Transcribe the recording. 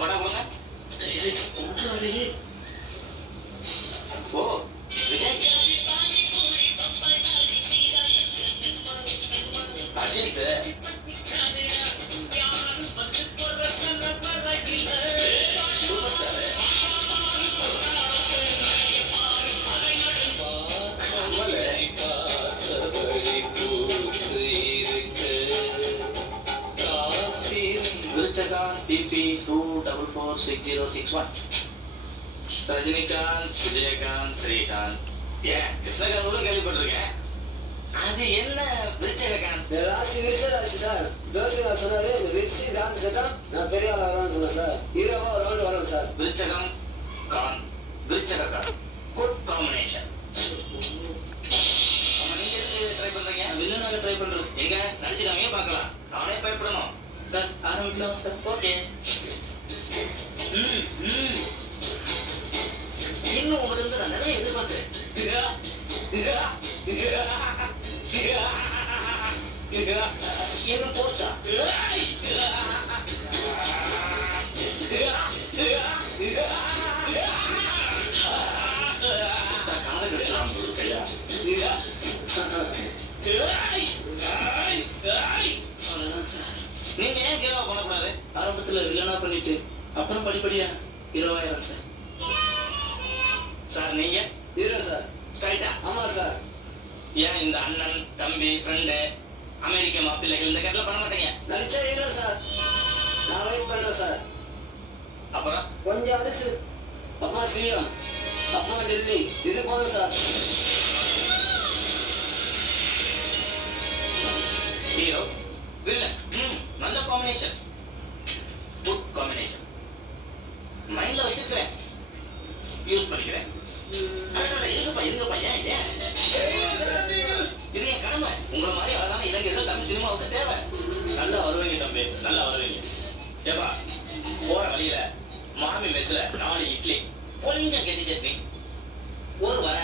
படம் போங்க. ஓ விஜய் அஜித் DP 2446061 ரஜினிகாந்த், விஜயகாந்த், ஸ்ரீகாந்த். ஏன் கிருஷ்ணகாந்த் கூட கேள்விப்பட்டிருக்கேன். அது என்ன விருச்சகாந்த்? ராசி விருச்சராசி சார். ஜோசிகார் சொன்னாரு இந்த விருச்சிகாந்த் செத்தா நான் பெரிய ஆள் ஆகிறேன்னு சொன்னேன் சார். ஹீரோவா ஒரு ரவுண்ட் வரும் சார். விருச்சகம் காந்த், விருச்சகாந்த், குட் காம்பினேஷன். நீங்க எதுக்கு ட்ரை பண்றீங்க? வில்லனாக ட்ரை பண்றது. எங்க நடிச்சுக்காமையே பார்க்கலாம். நானே பயப்படணும் சார். ஆரம்பிக்கலாம் சார். ஓகே. இன்னும் உங்கள்ட்ட இருந்து நான் நிறைய எதிர்பார்க்கிறேன். என்ன போச்சா? காலகட்டம் சொல்லுக்கையா? நீங்க ஏன் ஹீரோவா பண்ணக்கூடாது? ஆரம்பத்துல வில்லனா பண்ணிட்டு அப்புறம் படிப்படியா ஹீரோவாயிரம் சார். சார் நீங்க ஹீரோ சார். ஸ்ட்ரைட்டா? ஆமா சார். ஏன் இந்த அண்ணன் தம்பி ஃப்ரெண்டு அமெரிக்க மாப்பிள்ளைகள் இந்த கட்டல பண்ண மாட்டீங்க? நடிச்சா ஹீரோ சார். நான் வெயிட் பண்றேன் சார். அப்புறம் கொஞ்சம் அடிச்சு அப்பா சிஎம் அப்பா டெல்லி இது போதும் சார். ஹீரோ வில்லன் நல்ல காம்பினேஷன், குட் காம்பினேஷன். மைண்ட்ல வச்சிருக்கிறேன், யூஸ் பண்ணிக்கிறேன். இருங்கப்பா ஏன் இது என் கடமை. உங்களை மாதிரி அழகான இளைஞர்கள் தமிழ் சினிமாவுக்கு தேவை. நல்லா வருவீங்க தம்பி, நல்லா வருவீங்க. ஏப்பா போற வழியில மாமி மெஸ்ல 4 இட்லி, கொஞ்சம் கெட்டி சட்னி, ஒரு வரை